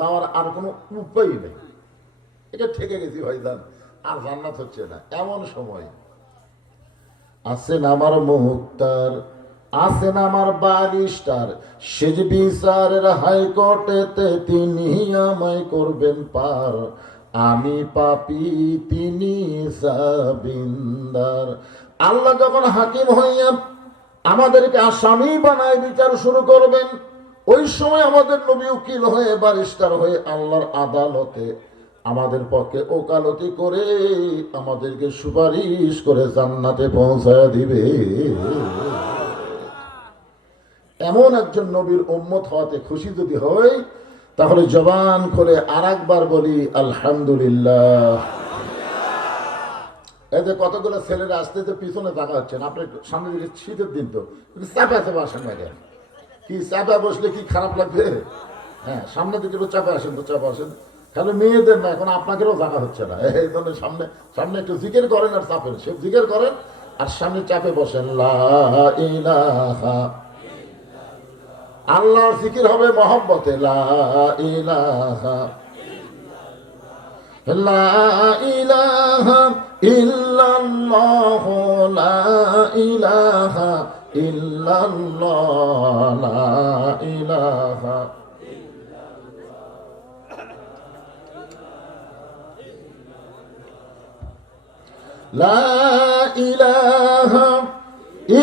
যাওয়ার আর কোনো উপায় নেই, এটা ঠেকে গেছি ভাইজান, আর জান্নাত হচ্ছে না। এমন সময় আছেন আমার মুক্তার, আছেন আমার বারিস্টার, সে যে বিচারের হাইকোর্টেতে তিনি আমায় করবেন পার। আমি পাপী, তিনি জামিনদার। আল্লাহ যখন হাকিম হইয়া আমাদেরকে আসামি বানায় বিচার শুরু করবেন, ওই সময় আমাদের নবী উকিল হয়ে বারিস্টার হয়ে আল্লাহর আদালতে আমাদের পক্ষে ওকালতি করে আমাদেরকে সুপারিশ করে জান্নাতে পৌঁছায় দিবে। এমন একজন নবীর উম্মত হওয়াতে খুশি যদি হই, তাহলে জবান খুলে আর একবার বলি আলহামদুলিল্লাহ। এই যে কতগুলো ছেলেরা আসতে যে পিছনে থাকা হচ্ছে না, আপনার সামনে দিকে শীতের দিন তো চাপা চাপা আসেন না কেন? কি চাপা বসলে কি খারাপ লাগবে? হ্যাঁ, সামনে দিকে চাপা আসেন, তো চাপা আসেন। খালি মেয়েদের না, এখন আপনাকেও জানা হচ্ছে না। এই জন্য সামনে সামনে একটু জিকির করেন আর চাপেন, সে জিকির করেন আর সামনে চাপে বসেন। লা ইলাহা, আল্লাহর জিকির হবে মহব্বতে। লা ইলাহা, লা ইলাহা ইল্লাল্লাহ, লা ইলাহা ইল্লাল্লাহ, লা ইলাহা। লা ইলাহা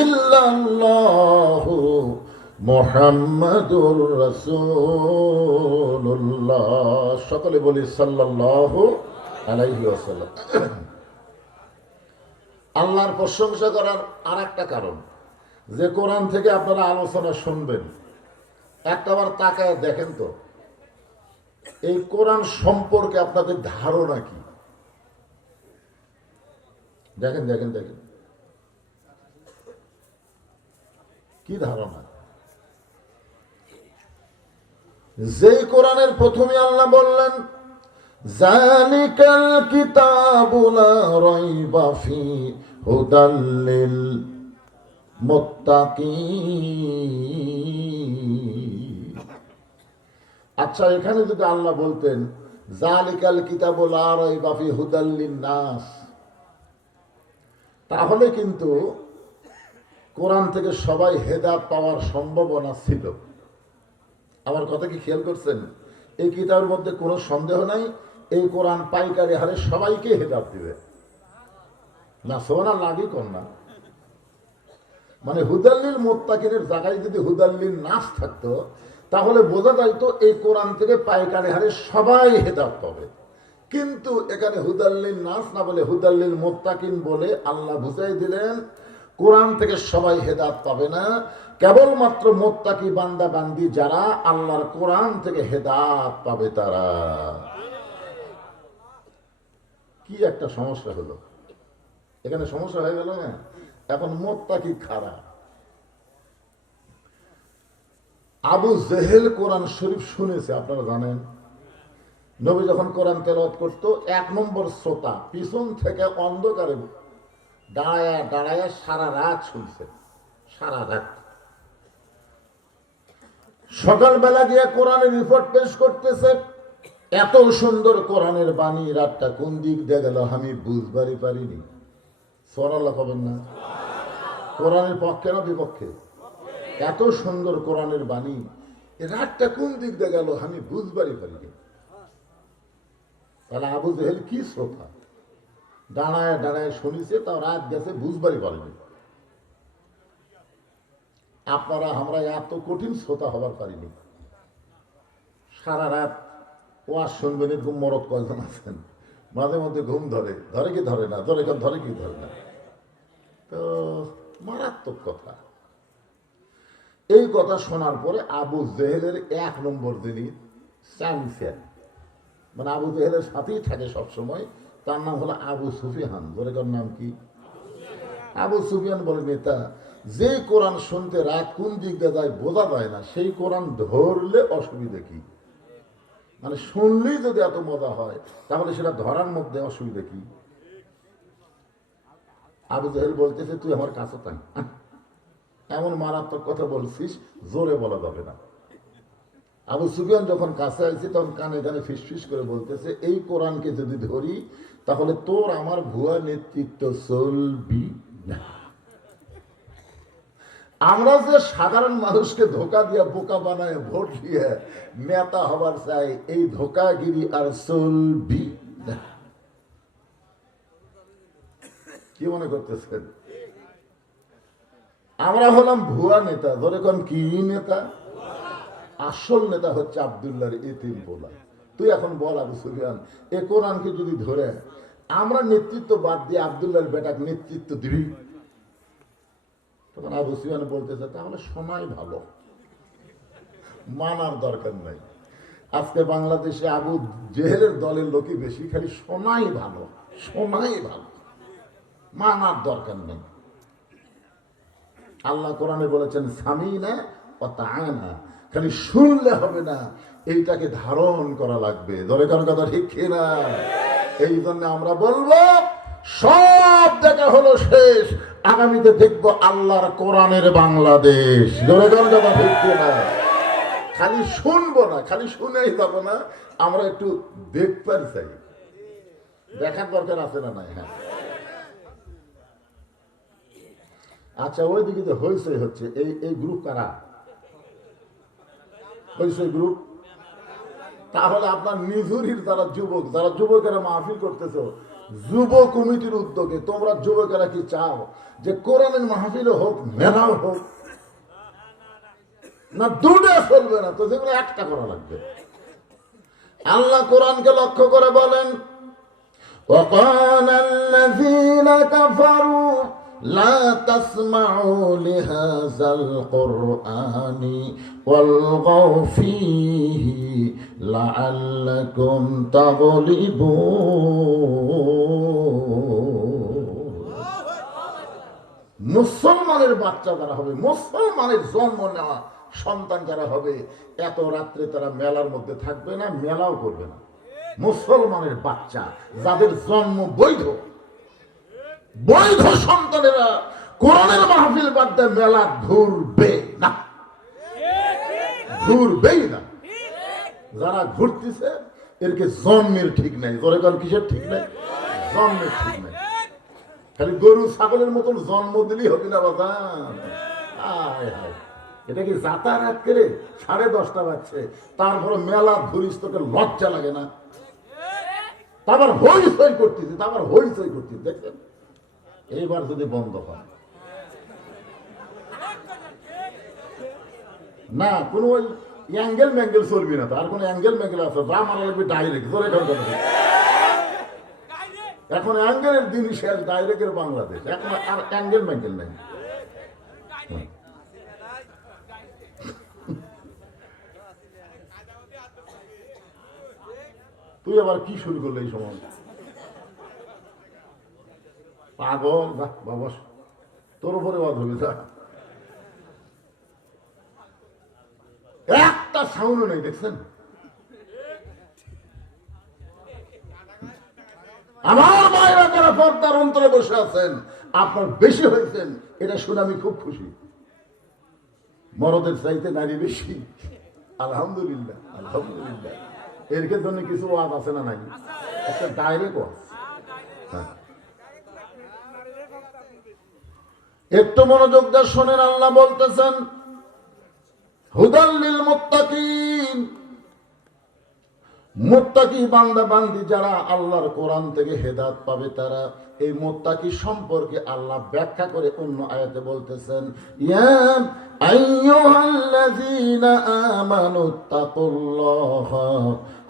ইল্লাল্লাহু মুহাম্মাদুর রাসূলুল্লাহ। সকলে বলি সাল্লাল্লাহু আলাইহি ওয়াসাল্লাম। আল্লাহর প্রশংসা করার আর একটা কারণ, যে কোরআন থেকে আপনারা আলোচনা শুনবেন, একটাবার তাকায় দেখেন তো এই কোরআন সম্পর্কে আপনাদের ধারণা কি। দেখেন দেখেন দেখেন কি ধারণা। যেই কোরআনের প্রথমে আল্লাহ বললেন জালিকাল কিতাবু লা রাইবা ফি হুদাল লিল মুত্তাকিন। আচ্ছা, এখানে যদি আল্লাহ বলতেন জালিকাল কিতাবু লা রাইবা ফি হুদাল লিন নাস, তাহলে কিন্তু কোরআন থেকে সবাই হেদায়েত পাওয়ার সম্ভাবনা ছিল। আমার কথা কি খেয়াল করছেন? এই কিতাবের মধ্যে কোনো সন্দেহ নাই, এই কোরআন পাইকারি হারে সবাইকে হেদায়েত দিবে না। সোনা লাগি কর না, মানে হুদাল্লিল মুত্তাকিনের জায়গায় যদি হুদাল্লিল নাস থাকতো, তাহলে বোঝা যাইতো এই কোরআন থেকে পাইকারি হারে সবাই হেদায়েত পাবে। কিন্তু এখানে হুদাল্লিল নাস না বলে হুদাল্লিল মুত্তাকিন বলে আল্লাহ বুঝাই দিলেন কোরআন থেকে সবাই হেদায়েত পাবে না, কেবলমাত্র মুত্তাকি বান্দা বান্দি যারা আল্লাহর কোরআন থেকে হেদায়েত পাবে তারা। কি একটা সমস্যা হলো এখানে, সমস্যা হয়ে গেল না? এখন মুত্তাকি খারাপ। আবু জেহেল কোরআন শরীফ শুনেছে, আপনারা জানেন। নবী যখন কোরআন তেলাওয়াত করতো, এক নম্বর শ্রোতা পিছন থেকে অন্ধকারে দাঁড়ায়া দাঁড়ায়া সারা রাত শুনছে, সারা রাত। সকালবেলা গিয়ে কোরআনের রিপোর্ট পেশ করতেছে, এত সুন্দর কোরআনের বাণী, রাতটা কোন দিক দিয়ে গেল আমি বুঝবারই পারিনি। সুবহানাল্লাহ কবেন না? কোরআনের পক্ষে না বিপক্ষে? এত সুন্দর কোরআনের বাণী, রাতটা কোন দিক দিয়ে গেল আমি বুঝবারই পারিনি। তাহলে আবু জেহেল কি শ্রোতা, দাঁড়ায় দাঁড়ায় শুনিছে, তাও রাত গেছে বুঝবারই পারেনি। আপনারা আমরা এত কঠিন শ্রোতা হবার পারিনি। সারা রাত ওয়াজ শুনবেন, এরকম মরদ কয়জন আছেন? মাঝে মধ্যে ঘুম ধরে, ধরে কি ধরে না, ধরে ধরে কি ধরে না। তো মারাত্মক কথা। এই কথা শোনার পরে আবু জেহেলের এক নম্বর যিনি চ্যাম্পিয়ন, মানে আবু জেহেলের সাথেই থাকে সবসময়, তার নাম হলো আবু সুফিয়ান। বলেকার নাম কি? আবু সুফিয়ান বলে, নেতা যে কোরআন শুনতে রাত কোন দিক দিয়ে যায় বোঝা যায় না, সেই কোরআন ধরলে অসুবিধা কি? মানে শুনলেই যদি এত মজা হয়, তাহলে সেটা ধরার মধ্যে অসুবিধা কি? আবু জেহেল বলতেছে, তুই আমার কাছে তাই এমন মারাত্মক কথা বলছিস, জোরে বলা যাবে না। আবু সুফিয়ান যখন কাছে আইছে তখন কানে কানে ফিসফিস করে বলতেছে, এই কোরআনকে যদি ধরি তাহলে তোর আমার ভুয়া নেতৃত্ব চলবি না। আমরা যে সাধারণ মানুষকে ধোকা দিয়ে বোকা বানায় ভোট দিয়ে নেতা হবার চাই, এই ধোকাগিরি আর চলবি না। কি মনে করতেছেন? আমরা হলাম ভুয়া নেতা। ধরে কোন কি নেতা? আসল নেতা হচ্ছে আব্দুল্লাহর এতিম পোলা। তুই এখন বল আবু সুফিয়ান, এ কোরআনকে যদি ধরে আমরা নেতৃত্ব বাদ দিয়ে আব্দুল্লাহর বেটাকে নেতৃত্ব দিবি? তখন আবু সুফিয়ান বলতেছে, তাহলে শোনাই ভালো, মানার দরকার নাই। আজকে বাংলাদেশে আবু জেহেলের দলের লোকই বেশি, খালি শোনাই ভালো, শোনাই ভালো, মানার দরকার নেই। আল্লাহ কোরআনে বলেছেন সামিনা ওয়া তাআনা, খালি শুনলে হবে না, এইটাকে ধারণ করা লাগবে। ধরে কারো কথা ঠিক কিনা? এই জন্য আমরা বলবো সব দেখা হলো শেষ, আগামীতে দেখবো আল্লাহর কোরআনের বাংলাদেশ। ধরে কারো কথা ঠিক কিনা? খালি শুনবো না, খালি শুনেই যাবো না, আমরা একটু দেখতে চাই। দেখার দরকার আছে না নাই? হ্যাঁ, আচ্ছা, ওই দিকে তো হইচই হচ্ছে, এই গ্রুপ কারা? হইচই গ্রুপ। তাহলে আপনার নিজুরির যারা যুবকেরা মাহফিল করতেছ, যুব কমিটির উদ্যোগে তোমরা যুবকেরা কি চাও যে কোরআনের মাহফিল হোক, মেলাও হোক? না, দুটো চলবে না তো, যেগুলো একটা করা লাগবে। আল্লাহ কোরআনকে লক্ষ্য করে বলেন, وقال الذين كفروا لا تسمعوا لهذا القرآن والغوا فيه لعلكم تغلبون। মুসলমানের বাচ্চা যারা হবে, মুসলমানের জন্ম নেওয়া সন্তান যারা হবে, এত রাত্রে তারা মেলার মধ্যে থাকবে না, মেলাও করবে না। মুসলমানের বাচ্চা যাদের জন্ম বৈধ, বৈধ সন্তানেরা কোরআনের মাহফিল বাদ দিয়ে মেলা ঘুরবে না, ঘুরবেই না। যারা ঘুরতেছে এরকে জন্মের ঠিক নাই। তোরে কারণ কিসের ঠিক নাই? জন্মের ঠিক নাই। খালি গরু ছাগলের মতন জন্ম দিলেই হবে না বাজান। এটা কি যাতায়াত করে 10:30 বাজছে, তারপরে মেলা ঘুরিস, তোকে লজ্জা লাগে না? তারপর হইচই করতেছি, তারপর হইচই করতেছি, দেখছেন? এইবার যদি বন্ধ হয় না, কোনো ওই অ্যাঙ্গেল ম্যাঙ্গেল চলবি না। তার কোনো অ্যাঙ্গেল ম্যাঙ্গেল আছে, ড্রামা লাগবে ডাইরেক্ট। ধরে এখন অ্যাঙ্গেলের দিন শেষ, ডাইরেক্টের বাংলাদেশ। এখন আর অ্যাঙ্গেল ম্যাঙ্গেল নাই। তুই আবার কি শুরু করলে এই সময়? পাগল বাবা, তোর উপরে বাদ হবে। একটা সাউন্ড নেই, দেখছেন? আমার মায়েরা যারা পর্দার অন্তরে বসে আছেন, আপনার বেশি হয়েছেন, এটা শুনে আমি খুব খুশি। মরদের চাইতে নারী বেশি, আলহামদুলিল্লাহ, আলহামদুলিল্লাহ। এর জন্য কিছু ওয়াজ আছে না নাই? একটা ডাইরেক্ট ওয়াজ। একটু মনোযোগ দিয়ে শোনেন, আল্লাহ বলতেছেন হুদাল লিল মুত্তাকিন। মুত্তাকি বান্দা বান্দি যারা আল্লাহর কোরআন থেকে হেদায়েত পাবে, তারা এই মুত্তাকি সম্পর্কে আল্লাহ ব্যাখ্যা করে অন্য আয়াতে বলতেছেন, ইয়া আইয়ুহাল্লাযীনা আমানুত্তাকুল্লাহা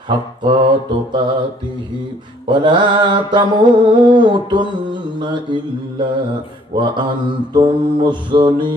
হাক্কা তুকাতিহি ওয়া লা তামুতুন্না ইল্লা ওয়া আনতুম মুসলিমুন।